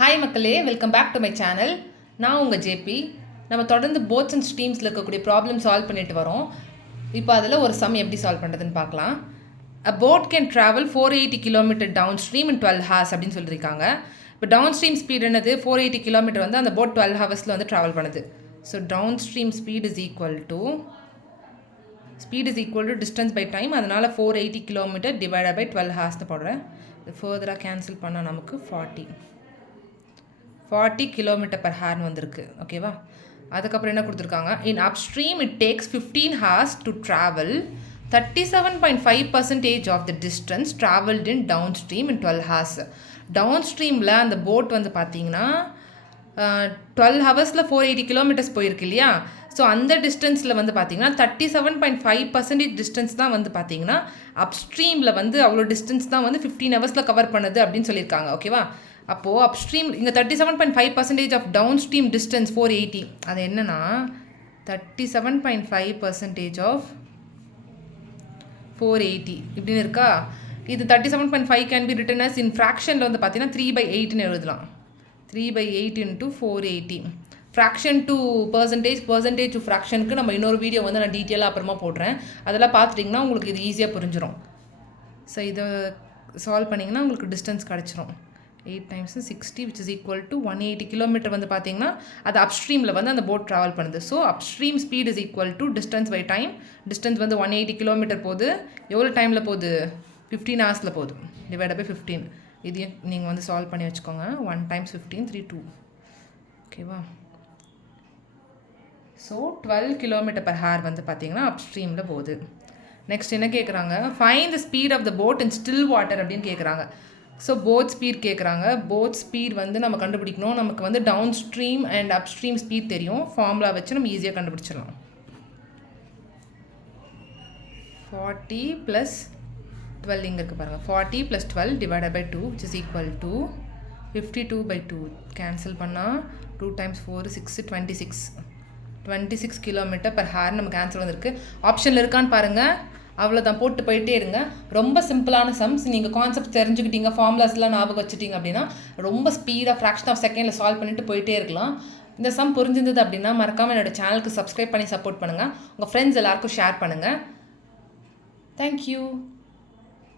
Hi மக்களே, welcome back to my channel. நான் உங்கள் ஜேபி. நம்ம தொடர்ந்து போட்ஸ் அண்ட் ஸ்ட்ரீம்ஸில் இருக்கக்கூடிய ப்ராப்ளம் சால்வ் பண்ணிட்டு வரோம். இப்போ அதில் ஒரு சம் எப்படி சால்வ் பண்ணுறதுன்னு பார்க்கலாம். A boat can travel 480 kilometre down stream in 12 hours அப்படின்னு சொல்லியிருக்காங்க. இப்போ டவுன் ஸ்ட்ரீம் ஸ்பீட் என்னது 480 கிலோமீட்டர் வந்து அந்த போட் 12 ஹவர்ஸில் வந்து ட்ராவல் பண்ணுது. So downstream speed is equal to distance by time. அதனால் 480 கிலோமீட்டர் டிவைடட் பை 12 ஹார்ஸ்னு போடுறேன். இது ஃபர்தராக கேன்சல் பண்ணால் நமக்கு 40 கிலோமீட்டர் பர் ஹார்னு வந்திருக்கு. ஓகேவா? அதுக்கப்புறம் என்ன கொடுத்துருக்காங்க, in upstream it takes 15 hours to travel 37.5% of the distance travelled in down stream in 12 hours. Down ஸ்ட்ரீமில் அந்த போட் வந்து பார்த்தீங்கன்னா 12 ஹவர்ஸில் 480 கிலோமீட்டர்ஸ் போயிருக்கு இல்லையா? ஸோ அந்த டிஸ்டன்ஸில் வந்து பார்த்தீங்கன்னா 37.5% டிஸ்டன்ஸ் தான் வந்து பார்த்தீங்கன்னா அப்ஸ்ட்ரீமில் வந்து அவ்வளோ டிஸ்டன்ஸ் தான் வந்து 15 ஹவர்ஸில் கவர் பண்ணுது அப்படின்னு சொல்லியிருக்காங்க. ஓகேவா? அப்போது அப்ஸ்ட்ரீம் இங்கே 37.5% ஆஃப் டவுன் ஸ்ட்ரீம் டிஸ்டன்ஸ் 480. அது என்னென்னா 37.5% ஆஃப் 480 இப்படின்னு இருக்கா? இது 37.5 can be written as in ஃப்ராக்ஷனில் வந்து பார்த்தீங்கன்னா 3/8ன்னு எழுதலாம். 3/8 into 480. Fraction to percentage to ஃப்ராக்ஷனுக்கு நம்ம இன்னொரு வீடியோ வந்து நான் டீட்டெயிலாக அப்புறமா போடுறேன். அதெல்லாம் பார்த்துட்டிங்கன்னா உங்களுக்கு இது ஈஸியாக புரிஞ்சிடும். ஸோ இதை சால்வ் பண்ணிங்கன்னா உங்களுக்கு டிஸ்டன்ஸ் கிடச்சிரும். 8 times 60 which is equal to 180 kilometre வந்து பார்த்தீங்கன்னா அது அப்ஸ்ட்ரீமில் வந்து அந்த போட் ட்ராவல் பண்ணுது. So upstream speed is equal to distance by time. Distance வந்து 180 கிலோமீட்டர் போகுது. எவ்வளோ டைமில் போகுது? 15 ஹவர்ஸில் போகுது. Divide by 15. இதையும் நீங்கள் வந்து சால்வ் பண்ணி வச்சுக்கோங்க. 1 times 15 3 2. ஓகேவா? ஸோ 12 கிலோமீட்டர் பர் ஹார் வந்து பார்த்தீங்கன்னா அப்ஸ்ட்ரீமில் போகுது. நெக்ஸ்ட் என்ன கேட்குறாங்க, find the speed of the boat in still water அப்படின்னு கேட்குறாங்க. ஸோ போட் ஸ்பீட் கேட்குறாங்க. போட் ஸ்பீட் வந்து நம்ம கண்டுபிடிக்கணும். நமக்கு வந்து downstream and upstream speed தெரியும். ஃபார்முலா வச்சு நம்ம ஈஸியாக கண்டுபிடிச்சிடலாம். 40 + 12 இங்கே இருக்குது பாருங்கள். 40 + 12 divided by 2 which is equal to 52/2. Cancel பண்ணால் 2 times 4 6 26 கிலோமீட்டர் பர் ஹார் நமக்கு ஆன்சர் வந்திருக்கு. ஆப்ஷனில் இருக்கான்னு பாருங்கள். அவ்வளோதான், போட்டு போயிட்டே இருங்க. ரொம்ப சிம்பிளான சம்ஸ். நீங்கள் கான்செப்ட் தெரிஞ்சுக்கிட்டீங்க, ஃபார்முலாஸ்லாம் ஞாபகம் வச்சுட்டிங்க அப்படின்னா ரொம்ப ஸ்பீடாக ஃப்ராக்ஷன் ஆஃப் செகண்டில் சால்வ் பண்ணிட்டு போயிட்டே இருக்கலாம். இந்த சம் புரிஞ்சிருந்தது அப்படின்னா மறக்காமல் என்னோடய சேனலுக்கு சப்ஸ்கிரைப் பண்ணி சப்போர்ட் பண்ணுங்கள். உங்கள் ஃப்ரெண்ட்ஸ் எல்லாருக்கும் ஷேர் பண்ணுங்கள். தேங்க்யூ.